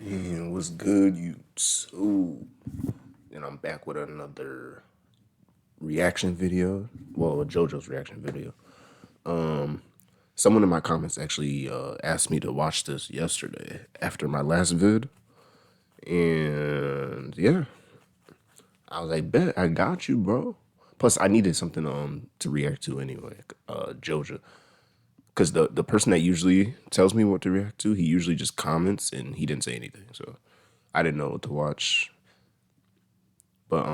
Man, what's good, YouTube? And I'm back with another reaction video. Well, JoJo's reaction video. Someone in my comments actually asked me to watch this yesterday after my last vid. And yeah, I was like, bet, I got you, bro. Plus, I needed something to react to anyway, JoJo. Because the person that usually tells me what to react to, he usually just comments and he didn't say anything. So I didn't know what to watch. But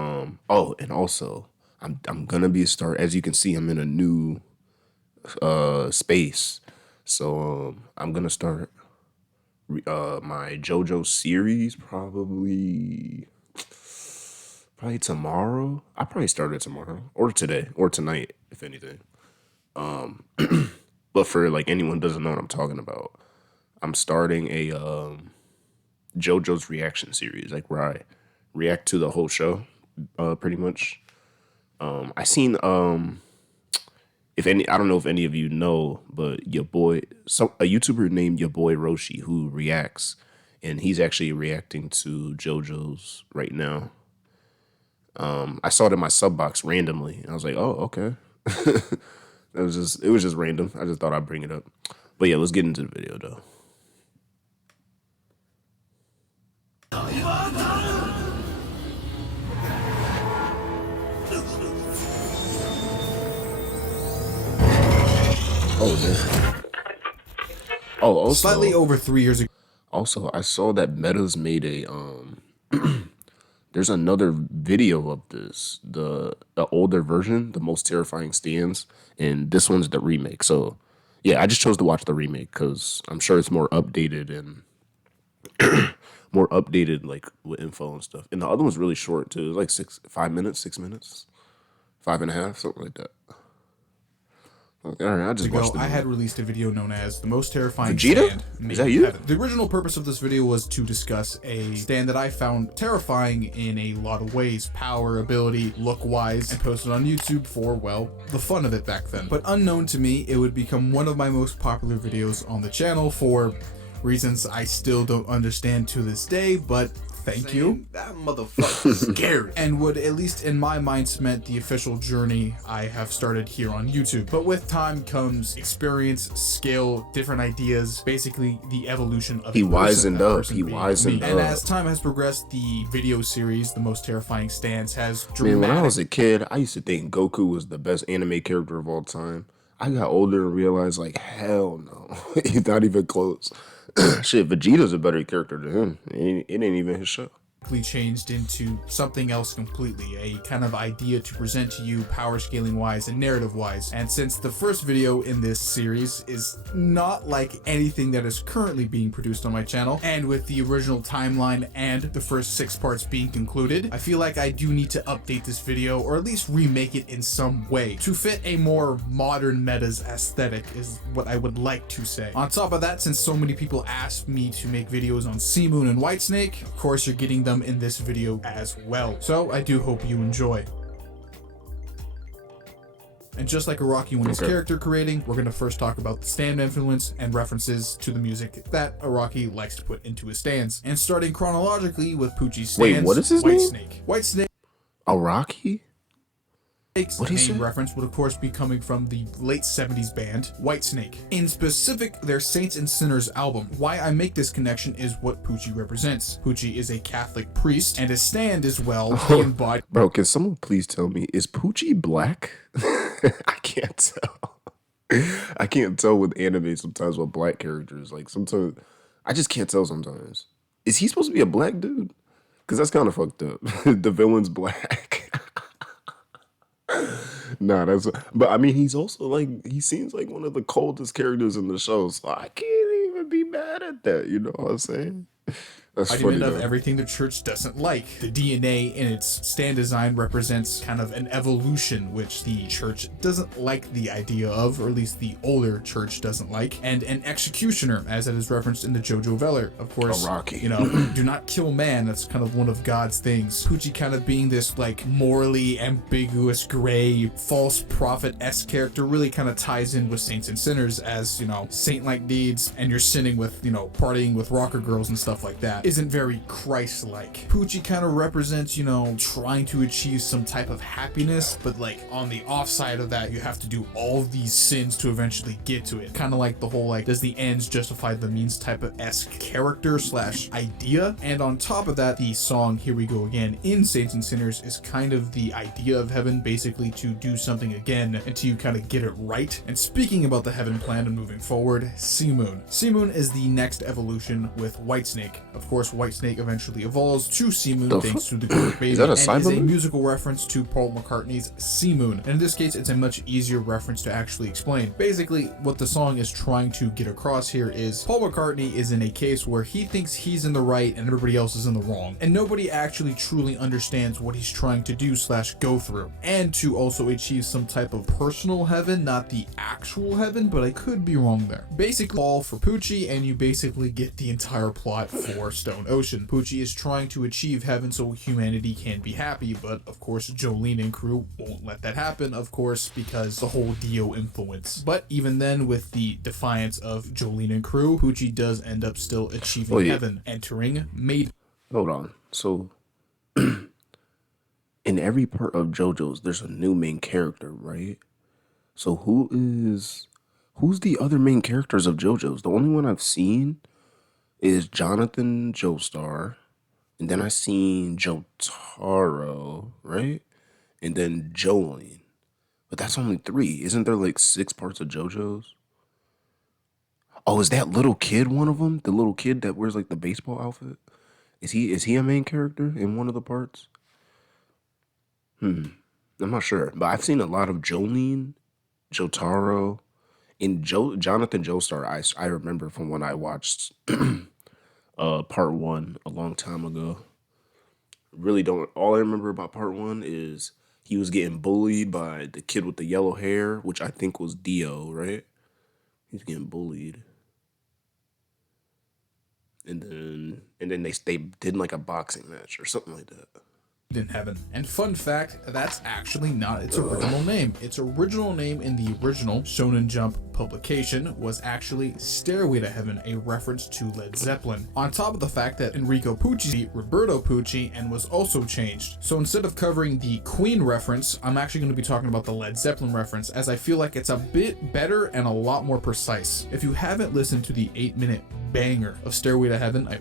oh, and also I'm gonna be a star. As you can see, I'm in a new space. So I'm gonna start my JoJo series probably tomorrow. I probably start it tomorrow or today or tonight, if anything. But for like anyone who doesn't know what I'm talking about, I'm starting a JoJo's reaction series, like where I react to the whole show, pretty much. I seen if any, I don't know if any of you know, but your boy, a YouTuber named your boy Roshi who reacts, and he's actually reacting to JoJo's right now. I saw it in my sub box randomly, and I was like, oh, okay. It was just random. I just thought I'd bring it up. But yeah, let's get into the video though. Oh, this. Oh, also, slightly over 3 years ago. Also, I saw that Meta's made a there's another video of this, the older version, the most terrifying stands, and this one's the remake. So yeah, I just chose to watch the remake because I'm sure it's more updated and more updated, like with info and stuff. And the other one's really short too. It's like 5 minutes, 6 minutes, 5.5, something like that. Okay, all right, I just watched the I had released a video known as the most terrifying Vegeta? stand. Is that you? The original purpose of this video was to discuss a stand that I found terrifying in a lot of ways, power, ability, look-wise, and posted on YouTube for, well, the fun of it back then. But unknown to me, it would become one of my most popular videos on the channel for reasons I still don't understand to this day, but thank you. That motherfucker's scary. And would, at least in my mind, cement the official journey I have started here on YouTube. But with time comes experience, skill, different ideas, basically the evolution of He wisened up. He wisened up. And as time has progressed, the video series, The Most Terrifying Stands, has dramatic. Man, when I was a kid, I used to think Goku was the best anime character of all time. I got older and realized, like, hell no. He's not even close. Shit, Vegeta's a better character than him. It ain't even his show. Changed into something else completely, a kind of idea to present to you power scaling wise and narrative wise. And since the first video in this series is not like anything that is currently being produced on my channel, and with the original timeline and the first 6 parts being concluded, I feel like I do need to update this video, or at least remake it in some way to fit a more modern meta's aesthetic, is what I would like to say. On top of that, since so many people asked me to make videos on Sea Moon and Whitesnake, of course you're getting them in this video as well. So I do hope you enjoy. And just like Araki when he's character creating, we're going to first talk about the stand influence and references to the music that Araki likes to put into his stands. And starting chronologically with Poochie's stands. Wait, what is his name? Whitesnake. Araki? The main reference would of course be coming from the late 70s band Whitesnake. In specific, their Saints and Sinners album. Why I make this connection is what Poochie represents. Poochie is a Catholic priest, and his stand is embodied. Bro, can someone please tell me, is Poochie black? I can't tell. I can't tell with anime sometimes with black characters. Like sometimes, I just can't tell sometimes. Is he supposed to be a black dude? Because that's kind of fucked up. The villain's black. Nah, but I mean, he's also like, he seems like one of the coldest characters in the show, so I can't even be mad at that, you know what I'm saying? That's funny of everything the church doesn't like. The DNA in its stand design represents kind of an evolution, which the church doesn't like the idea of, or at least the older church doesn't like, and an executioner, as it is referenced in the JoJo Veller. Of course, Araki. You know, do not kill man. That's kind of one of God's things. Poochie kind of being this like morally ambiguous, gray, false prophet-esque character really kind of ties in with Saints and Sinners as, you know, saint-like deeds, and you're sinning with, you know, partying with rocker girls and stuff like that. isn't very Christ-like. Poochie kind of represents, you know, trying to achieve some type of happiness, but like on the offside of that, you have to do all of these sins to eventually get to it. Kind of like the whole like, does the ends justify the means type of esque character slash idea. And on top of that, the song Here We Go Again in Saints and Sinners is kind of the idea of heaven, basically to do something again until you kind of get it right. And speaking about the heaven plan and moving forward, Sea Moon. Sea Moon is the next evolution with Whitesnake. Of course, Whitesnake eventually evolves to Sea Moon thanks to the Great Baby, is that a and is a Cyberman? musical reference to Paul McCartney's Sea Moon. And in this case, it's a much easier reference to actually explain. Basically, what the song is trying to get across here is Paul McCartney is in a case where he thinks he's in the right and everybody else is in the wrong. And nobody actually truly understands what he's trying to do slash go through. And to also achieve some type of personal heaven, not the actual heaven, but I could be wrong there. Basically, all for Poochie, and you basically get the entire plot for Stone Ocean. Poochie is trying to achieve heaven so humanity can be happy, but of course Jolene and crew won't let that happen, of course, because the whole Dio influence. But even then, with the defiance of Jolene and crew, Poochie does end up still achieving heaven, entering Maiden. Hold on. So, in every part of JoJo's, there's a new main character, right? So who's the other main characters of JoJo's? The only one I've seen is Jonathan Joestar, and then I seen Jotaro, right? And then Jolene. But that's only 3. Isn't there like 6 parts of JoJo's? Oh, is that little kid one of them? The little kid that wears like the baseball outfit? Is he a main character in one of the parts? I'm not sure, but I've seen a lot of Jolene, Jotaro, and Jonathan Joestar. I remember from when I watched part 1 a long time ago. Really don't. All I remember about part 1 is he was getting bullied by the kid with the yellow hair, which I think was Dio, right? He's getting bullied. And then they did like a boxing match or something like that. In heaven. And fun fact, that's actually not its original name. Its original name in the original Shonen Jump publication was actually Stairway to Heaven, a reference to Led Zeppelin. On top of the fact that Enrico Pucci beat Roberto Pucci and was also changed. So instead of covering the Queen reference, I'm actually going to be talking about the Led Zeppelin reference, as I feel like it's a bit better and a lot more precise. If you haven't listened to the 8-minute banger of Stairway to Heaven, I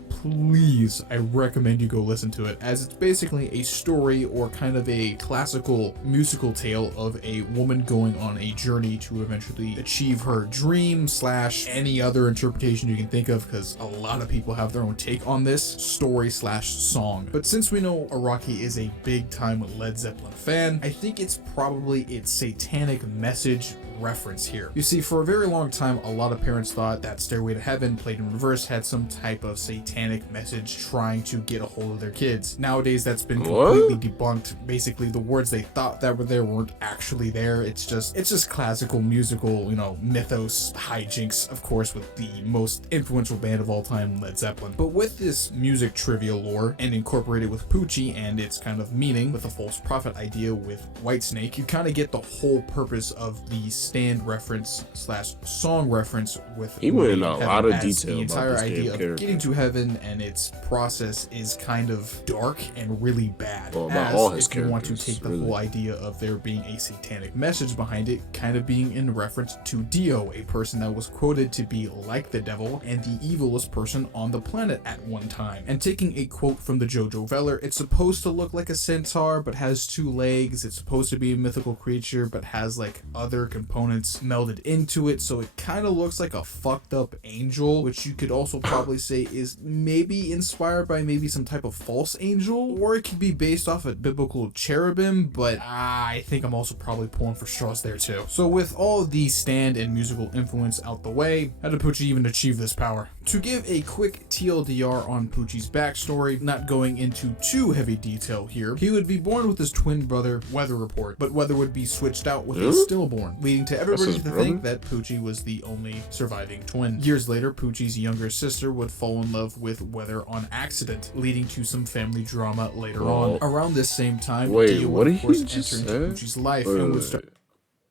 recommend you go listen to it, as it's basically a story or kind of a classical musical tale of a woman going on a journey to eventually achieve her dream slash any other interpretation you can think of, because a lot of people have their own take on this story slash song. But since we know Araki is a big time Led Zeppelin fan, I think it's probably its satanic message reference here. You see, for a very long time, a lot of parents thought that Stairway to Heaven, played in reverse, had some type of satanic message trying to get a hold of their kids. Nowadays, that's been completely debunked. Basically, the words they thought that were there weren't actually there. It's just classical musical, you know, mythos hijinks, of course, with the most influential band of all time, Led Zeppelin. But with this music trivia lore and incorporated with Pucci and its kind of meaning with a false prophet idea with Whitesnake, you kind of get the whole purpose of the stand reference slash song reference with he went in a heaven, lot of as detail the entire about this idea damn of character. getting to heaven and its process is kind of dark and really bad. Well, about as all his if you want to characters, take the really. whole idea of there being a satanic message behind it, kind of being in reference to Dio, a person that was quoted to be like the devil and the evilest person on the planet at one time. And taking a quote from the JoJo Veller, it's supposed to look like a centaur but has 2 legs. It's supposed to be a mythical creature but has like other components melded into it, so it kind of looks like a fucked up angel, which you could also probably say is maybe inspired by maybe some type of false angel, or it could be based off a biblical cherubim, but I think I'm also probably pulling for straws there too. So with all the stand and musical influence out the way, how did Pucci even achieve this power? To give a quick TLDR on Pucci's backstory, not going into too heavy detail here, he would be born with his twin brother, Weather Report, but Weather would be switched out with a stillborn, leading to everybody to think that Pucci was the only surviving twin. Years later, Pucci's younger sister would fall in love with Weather on accident, leading to some family drama later on. Around this same time, Dio would of course enter into Pucci's life and would start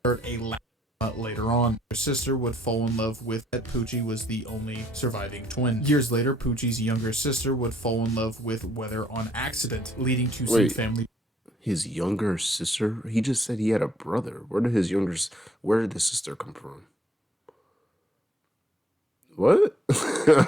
a Later on, her sister would fall in love with that Poochie was the only surviving twin. Years later, Poochie's younger sister would fall in love with Weather on accident, leading to some family. His younger sister? He just said he had a brother. Where did the sister come from? What?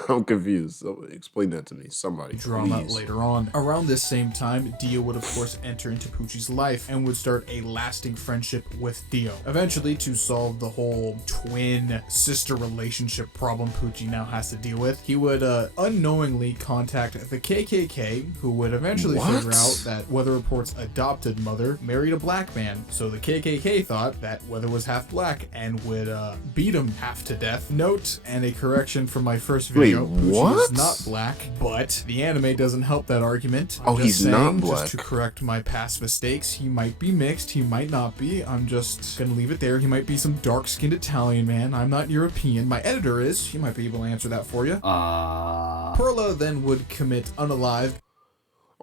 I'm confused. So explain that to me. Somebody, Drama please. later on. Around this same time, Dio would of course enter into Poochie's life and would start a lasting friendship with Dio. Eventually, to solve the whole twin sister relationship problem Poochie now has to deal with, he would unknowingly contact the KKK, who would eventually figure out that Weather Report's adopted mother married a black man. So the KKK thought that Weather was half black and would beat him half to death. Note and a correction from my first video. Poochie is not black, but the anime doesn't help that argument. He's not black. Just to correct my past mistakes, he might be mixed, he might not be. I'm just gonna leave it there. He might be some dark-skinned Italian man. I'm not European. My editor is. He might be able to answer that for you. Perla then would commit unalive.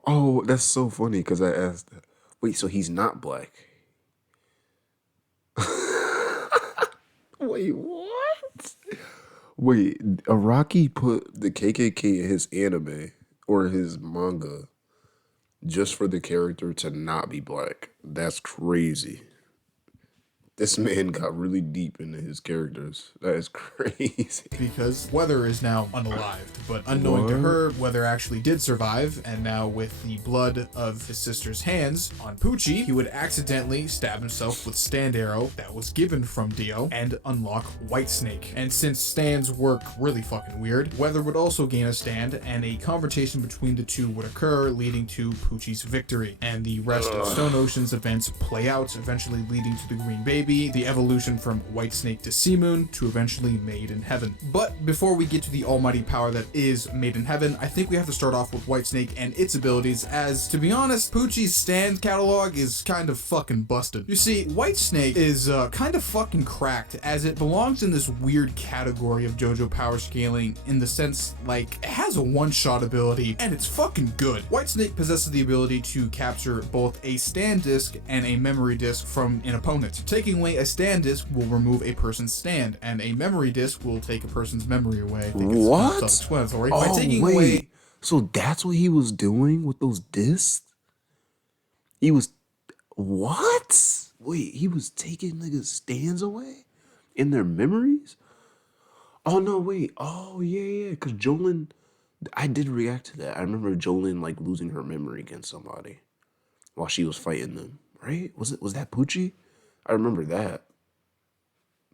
Oh, that's so funny because I asked that. Wait, so he's not black? Wait, what? Wait, Araki put the KKK in his anime or his manga just for the character to not be black. That's crazy. This man got really deep into his characters. That is crazy. Because Weather is now unalived, but unknowing to her, Weather actually did survive, and now with the blood of his sister's hands on Poochie, he would accidentally stab himself with Stand Arrow that was given from Dio and unlock Whitesnake. And since stands work really fucking weird, Weather would also gain a stand, and a conversation between the two would occur, leading to Poochie's victory. And the rest of Stone Ocean's events play out, eventually leading to the Green Baby, the evolution from Whitesnake to Sea Moon, to eventually Made in Heaven. But before we get to the almighty power that is Made in Heaven, I think we have to start off with Whitesnake and its abilities, as, to be honest, Poochie's stand catalog is kind of fucking busted. You see, Whitesnake is kind of fucking cracked, as it belongs in this weird category of JoJo power scaling, in the sense, like, it has a one-shot ability, and it's fucking good. Whitesnake possesses the ability to capture both a stand disc and a memory disc from an opponent. Taking away a stand disc will remove a person's stand, and a memory disc will take a person's memory away. I think it's self-explanatory. By taking away... So that's what he was doing with those discs? He was... What? Wait, he was taking niggas' stands away? In their memories? Oh, no, wait. Oh, yeah. Because Jolene... I did react to that. I remember Jolene, like, losing her memory against somebody while she was fighting them, right? Was that Poochie? I remember that.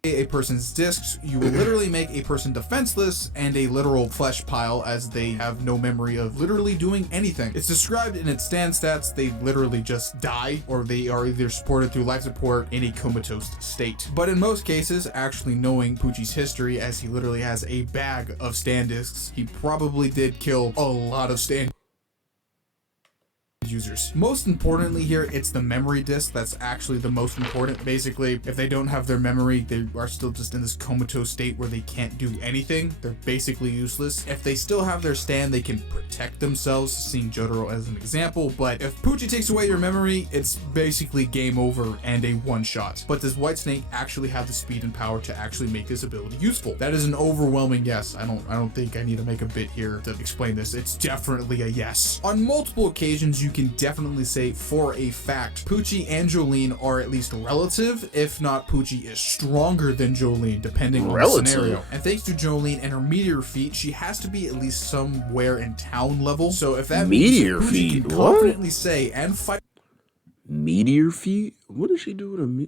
A person's discs, you will literally make a person defenseless and a literal flesh pile, as they have no memory of literally doing anything. It's described in its stand stats, they literally just die, or they are either supported through life support in a comatose state. But in most cases, actually knowing Poochie's history, as he literally has a bag of stand discs, he probably did kill a lot of stand users. Most importantly here, it's the memory disk that's actually the most important. Basically, if they don't have their memory, they are still just in this comatose state where they can't do anything. They're basically useless. If they still have their stand, they can protect themselves, seeing Jotaro as an example, but if Poochie takes away your memory, it's basically game over and a one-shot. But does Whitesnake actually have the speed and power to actually make this ability useful? That is an overwhelming yes. I don't think I need to make a bit here to explain this. It's definitely a yes. On multiple occasions, you can definitely say for a fact Poochie and Jolene are at least relative, if not Poochie is stronger than Jolene, depending on the scenario. And thanks to Jolene and her meteor feat, she has to be at least somewhere in town level. So if that meteor means feat, can confidently say and fight meteor feat, what does she do with a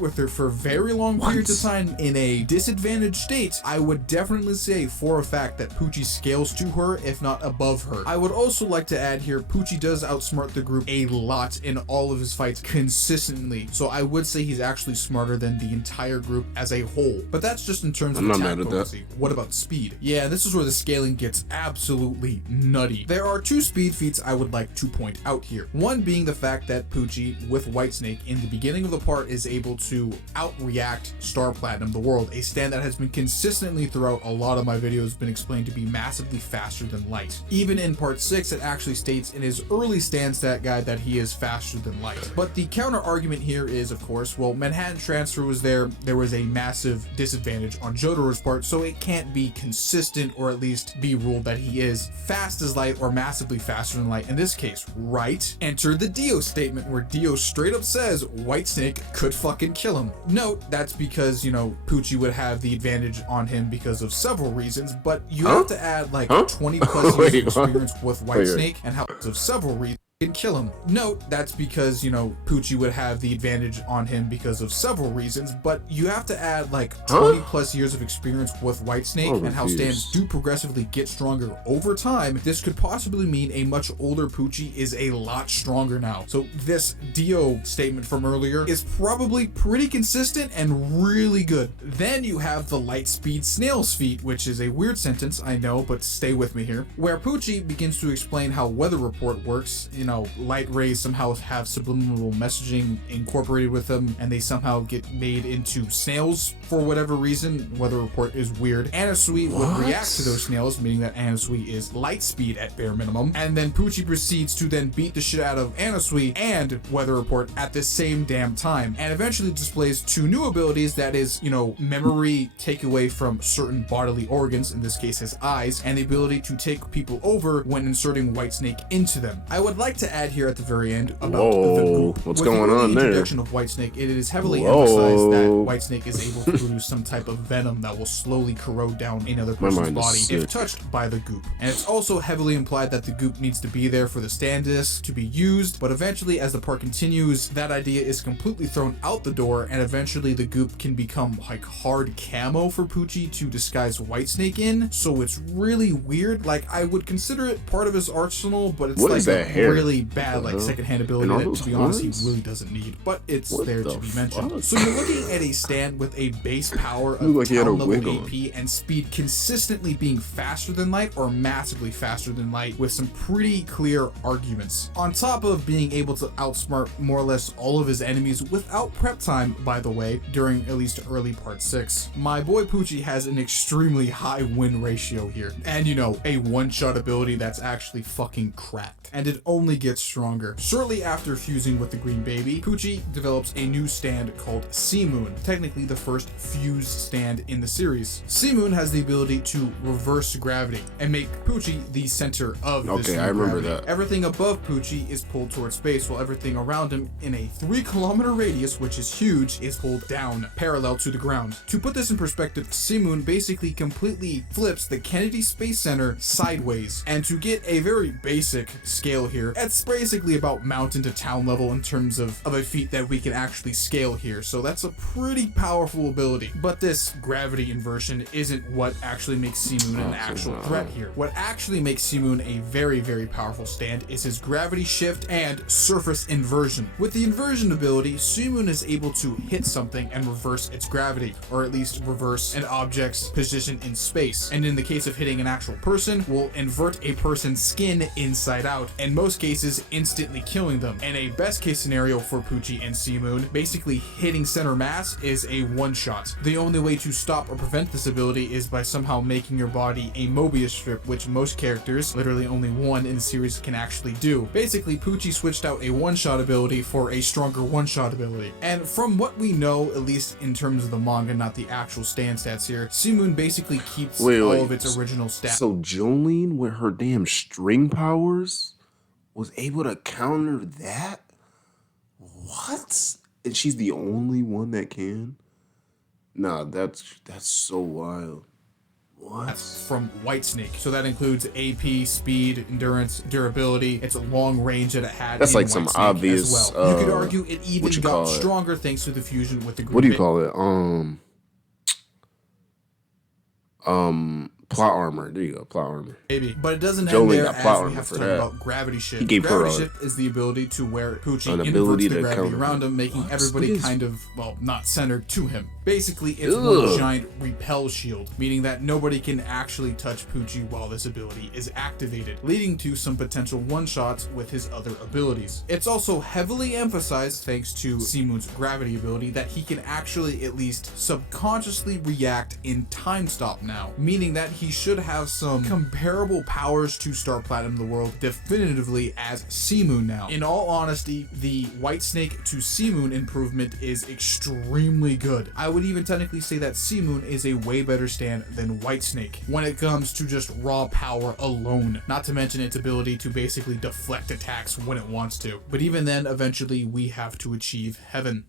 with her for very long periods of time in a disadvantaged state, I would definitely say for a fact that Poochie scales to her, if not above her. I would also like to add here, Poochie does outsmart the group a lot in all of his fights consistently, so I would say he's actually smarter than the entire group as a whole. But that's just in terms of attack potency. What about speed? Yeah, this is where the scaling gets absolutely nutty. There are two speed feats I would like to point out here. One being the fact that Poochie, with Whitesnake, in the beginning of the part is able able to outreact Star Platinum, the world, a stand that has been consistently throughout a lot of my videos been explained to be massively faster than light. Even in part 6, it actually states in his early stand stat guide that he is faster than light. But the counter argument here is, of course, well, Manhattan Transfer was there was a massive disadvantage on Jotaro's part, so it can't be consistent, or at least be ruled that he is fast as light or massively faster than light in this case, right? Enter the Dio statement, where Dio straight up says Whitesnake could fucking kill him. Note, that's because, you know, Poochie would have the advantage on him because of several reasons, but you have to add like 20 plus years of experience with Whitesnake and how of several reasons can kill him. Note, that's because, you know, Poochie would have the advantage on him because of several reasons, but you have to add like 20 plus years of experience with Whitesnake and how stands do progressively get stronger over time. This could possibly mean a much older Poochie is a lot stronger now. So this Dio statement from earlier is probably pretty consistent and really good. Then you have the light speed snail's feet, which is a weird sentence, I know, but stay with me here, where Poochie begins to explain how weather report works. You know, light rays somehow have subliminal messaging incorporated with them, and they somehow get made into snails for whatever reason. Weather report is weird. Anasui would react to those snails, meaning that Anasui is light speed at bare minimum, and then Poochie proceeds to then beat the shit out of Anasui and weather report at the same damn time, and eventually displays two new abilities, that is, you know, memory takeaway from certain bodily organs, in this case his eyes, and the ability to take people over when inserting Whitesnake into them. I would like to add here at the very end about the goop. What's With going on the there? introduction of Whitesnake, it is heavily emphasized that Whitesnake is able to produce some type of venom that will slowly corrode down another person's body if touched by the goop. And it's also heavily implied that the goop needs to be there for the stand disc to be used, but eventually as the part continues, that idea is completely thrown out the door, and eventually the goop can become like hard camo for Poochie to disguise Whitesnake in. So it's really weird. Like, I would consider it part of his arsenal, but it's like a really bad like second-hand ability that, to be honest, he really doesn't need, but it's there to be mentioned. So you're looking at a stand with a base power of town level AP and speed consistently being faster than light or massively faster than light, with some pretty clear arguments. On top of being able to outsmart more or less all of his enemies without prep time, by the way, during at least early part 6. My boy Poochie has an extremely high win ratio here, and you know, a one-shot ability that's actually fucking cracked, and it only gets stronger. Shortly after fusing with the Green Baby, Poochie develops a new stand called Sea Moon, technically the first fused stand in the series. Sea Moon has the ability to reverse gravity and make Poochie the center of this new gravity. Everything above Poochie is pulled towards space, while everything around him in a 3-kilometer radius, which is huge, is pulled down, parallel to the ground. To put this in perspective, Sea Moon basically completely flips the Kennedy Space Center sideways, and to get a very basic scale here, it's basically about mountain to town level in terms of a feat that we can actually scale here, so that's a pretty powerful ability. But this gravity inversion isn't what actually makes Sea Moon an actual threat here. What actually makes Sea Moon a very, very powerful stand is his gravity shift and surface inversion. With the inversion ability, Sea Moon is able to hit something and reverse its gravity, or at least reverse an object's position in space, and in the case of hitting an actual person, will invert a person's skin inside out, in most cases instantly killing them. And a best case scenario for Poochie and Sea Moon, basically hitting center mass, is a one-shot. The only way to stop or prevent this ability is by somehow making your body a Mobius strip, which most characters, literally only one in the series, can actually do. Basically, Poochie switched out a one-shot ability for a stronger one-shot ability. And from what we know, at least in terms of the manga, not the actual stand stats here, Sea Moon basically keeps all of its original stats. So Jolene, with her damn string powers, was able to counter that? What? And she's the only one that can? Nah, that's so wild. What? That's from Whitesnake. So that includes AP, speed, endurance, durability. It's a long range that it had. That's like some obvious. As well. You could argue it even got stronger thanks to the fusion with the Green What do you call it? Plot armor. There you go, plot armor. Maybe. But it doesn't end there, as we have to talk about gravity shift. He gave gravity her shift is the ability to where Poochie an inverts ability the to gravity counter. around him, making everybody kind of, well, not centered to him. Basically, it's one giant repel shield, meaning that nobody can actually touch Poochie while this ability is activated, leading to some potential one-shots with his other abilities. It's also heavily emphasized, thanks to Seamoon's gravity ability, that he can actually at least subconsciously react in time stop now, meaning that he should have some comparable powers to Star Platinum the World definitively as Seamoon now. In all honesty, the White Snake to Seamoon improvement is extremely good. I would even technically say that Seamoon is a way better stand than White Snake when it comes to just raw power alone, not to mention its ability to basically deflect attacks when it wants to. But even then, eventually we have to achieve heaven.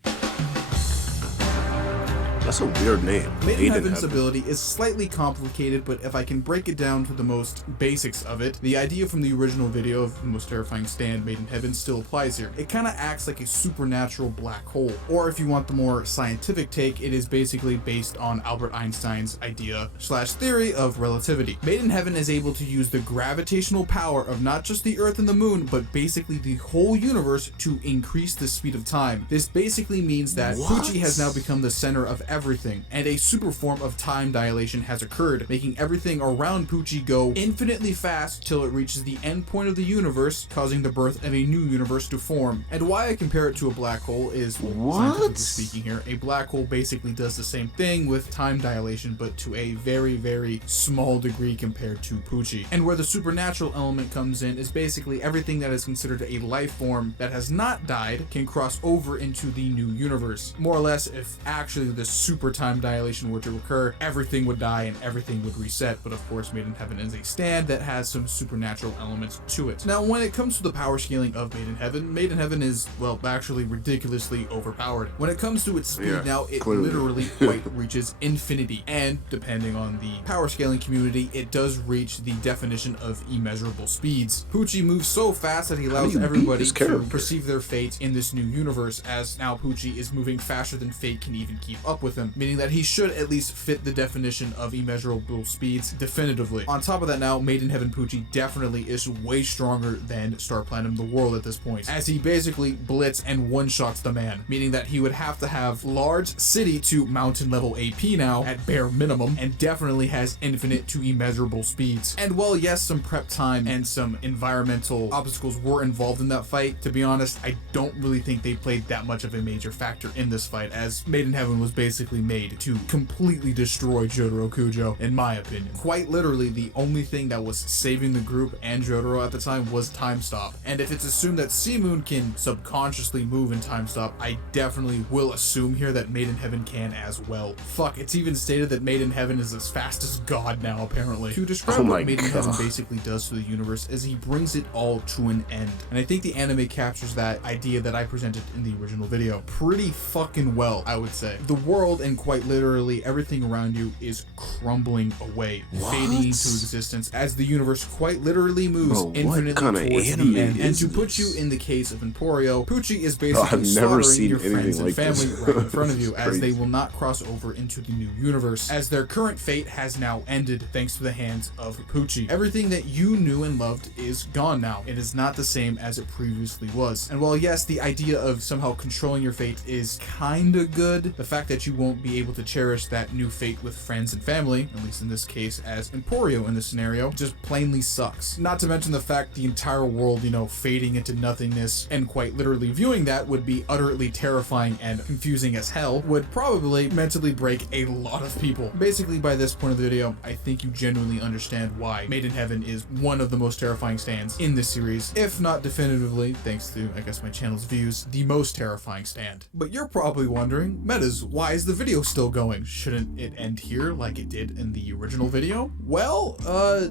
That's a weird name. Maiden Heaven's ability is slightly complicated, but if I can break it down to the most basics of it, the idea from the original video of the most terrifying stand, Maiden Heaven, still applies here. It kind of acts like a supernatural black hole, or if you want the more scientific take, it is basically based on Albert Einstein's idea / theory of relativity. Maiden Heaven is able to use the gravitational power of not just the Earth and the Moon, but basically the whole universe to increase the speed of time. This basically means that Poochie has now become the center of everything, and a super form of time dilation has occurred, making everything around Poochie go infinitely fast till it reaches the end point of the universe, causing the birth of a new universe to form. And why I compare it to a black hole is, scientifically speaking here, a black hole basically does the same thing with time dilation, but to a very, very small degree compared to Poochie. And where the supernatural element comes in is basically everything that is considered a life form that has not died can cross over into the new universe. More or less, if actually the super time dilation were to occur, everything would die and everything would reset. But of course, Maiden Heaven is a stand that has some supernatural elements to it. Now, when it comes to the power scaling of Maiden Heaven is, well, actually ridiculously overpowered. When it comes to its speed now, it literally quite reaches infinity. And depending on the power scaling community, it does reach the definition of immeasurable speeds. Poochie moves so fast that he allows everybody to perceive their fate in this new universe, as now Poochie is moving faster than fate can even keep up with him, meaning that he should at least fit the definition of immeasurable speeds definitively. On top of that now, Maiden Heaven Poochie definitely is way stronger than Star Platinum the World at this point, as he basically blitz and one-shots the man, meaning that he would have to have large city to mountain level AP now at bare minimum, and definitely has infinite to immeasurable speeds. And while yes, some prep time and some environmental obstacles were involved in that fight, to be honest, I don't really think they played that much of a major factor in this fight, as Maiden Heaven was basically made to completely destroy Jotaro Kujo, in my opinion. Quite literally, the only thing that was saving the group and Jotaro at the time was time stop. And if it's assumed that Seamoon can subconsciously move in time stop, I definitely will assume here that Maiden Heaven can as well. Fuck, it's even stated that Maiden Heaven is as fast as God now, apparently. To describe what Maiden Heaven basically does to the universe is he brings it all to an end. And I think the anime captures that idea that I presented in the original video pretty fucking well, I would say. The world, and quite literally everything around you, is crumbling away, fading into existence as the universe quite literally moves infinitely towards the end. And to put you in the case of Emporio, Poochie is basically slaughtering your friends and family right in front of you, as they will not cross over into the new universe, as their current fate has now ended thanks to the hands of Poochie. Everything that you knew and loved is gone now. It is not the same as it previously was. And while yes, the idea of somehow controlling your fate is kinda good, the fact that you won't be able to cherish that new fate with friends and family, at least in this case as Emporio in this scenario, just plainly sucks. Not to mention the fact the entire world, you know, fading into nothingness, and quite literally viewing that would be utterly terrifying and confusing as hell, would probably mentally break a lot of people. Basically, by this point of the video, I think you genuinely understand why Maiden Heaven is one of the most terrifying stands in this series, if not definitively, thanks to, I guess, my channel's views, the most terrifying stand. But you're probably wondering, Metas, why is the video still going? Shouldn't it end here like it did in the original video? Well,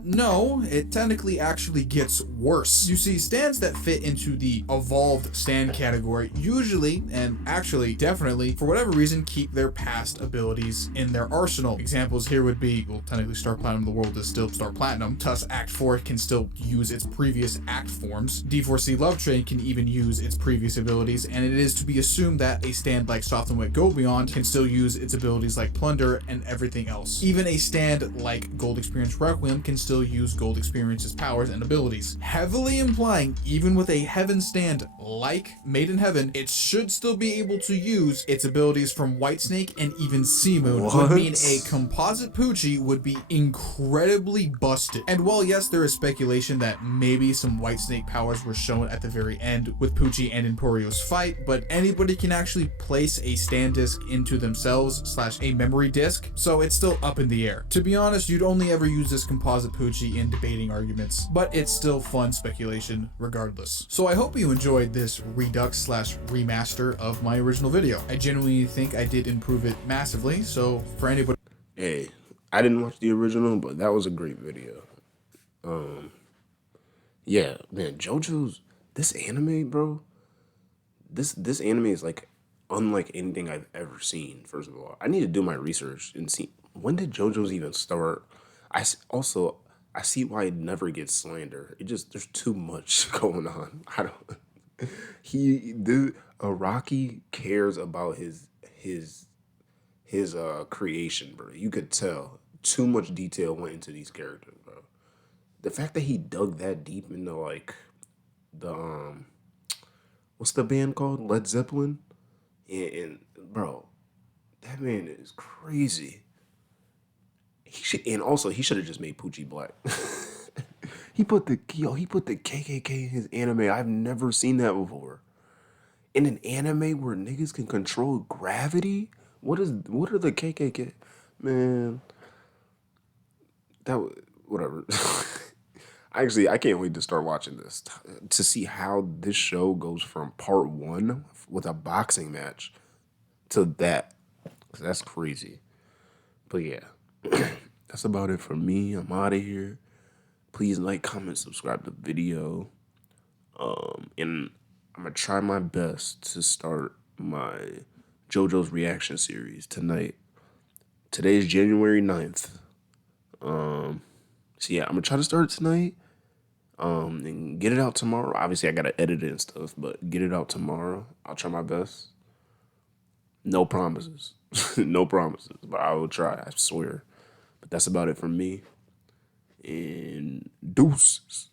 no, it technically actually gets worse. You see, stands that fit into the evolved stand category usually, and actually definitely, for whatever reason, keep their past abilities in their arsenal. Examples here would be, well, technically Star Platinum the World is still Star Platinum, thus Act 4 can still use its previous act forms. D4C Love Train can even use its previous abilities, and it is to be assumed that a stand like Soft and Wet Go Beyond can still still use its abilities like Plunder and everything else. Even a stand like Gold Experience Requiem can still use Gold Experience's powers and abilities, heavily implying even with a Heaven stand like Made in Heaven, it should still be able to use its abilities from Whitesnake and even Sea Moon, would mean a composite Poochie would be incredibly busted. And while yes, there is speculation that maybe some Whitesnake powers were shown at the very end with Poochie and Emporio's fight, but anybody can actually place a stand disc into themselves / a memory disc, so it's still up in the air. To be honest, you'd only ever use this composite Poochie in debating arguments, but it's still fun speculation regardless. So I hope you enjoyed this redux / remaster of my original video. I genuinely think I did improve it massively, so for anybody... Hey, I didn't watch the original, but that was a great video. Yeah, man, JoJo's, this anime, bro, this anime is like unlike anything I've ever seen. First of all, I need to do my research and see when did JoJo's even start. Also I see why it never gets slander. It just there's too much going on. I don't. Araki cares about his creation, bro. You could tell too much detail went into these characters, bro. The fact that he dug that deep into like the what's the band called? Led Zeppelin? And bro, that man is crazy. He should have just made Poochie black. he put the KKK in his anime. I've never seen that before. In an anime where niggas can control gravity? What are the KKK? Man, whatever. I can't wait to start watching this to see how this show goes from part 1 with a boxing match to that. That's crazy. But yeah, that's about it for me. I'm out of here. Please like, comment, subscribe to the video. And I'm gonna try my best to start my JoJo's reaction series tonight. Today is January 9th. So yeah, I'm gonna try to start it tonight. And get it out tomorrow. Obviously I gotta edit it and stuff, but get it out tomorrow. I'll try my best. No promises. No promises. But I will try, I swear. But that's about it from me. And deuces.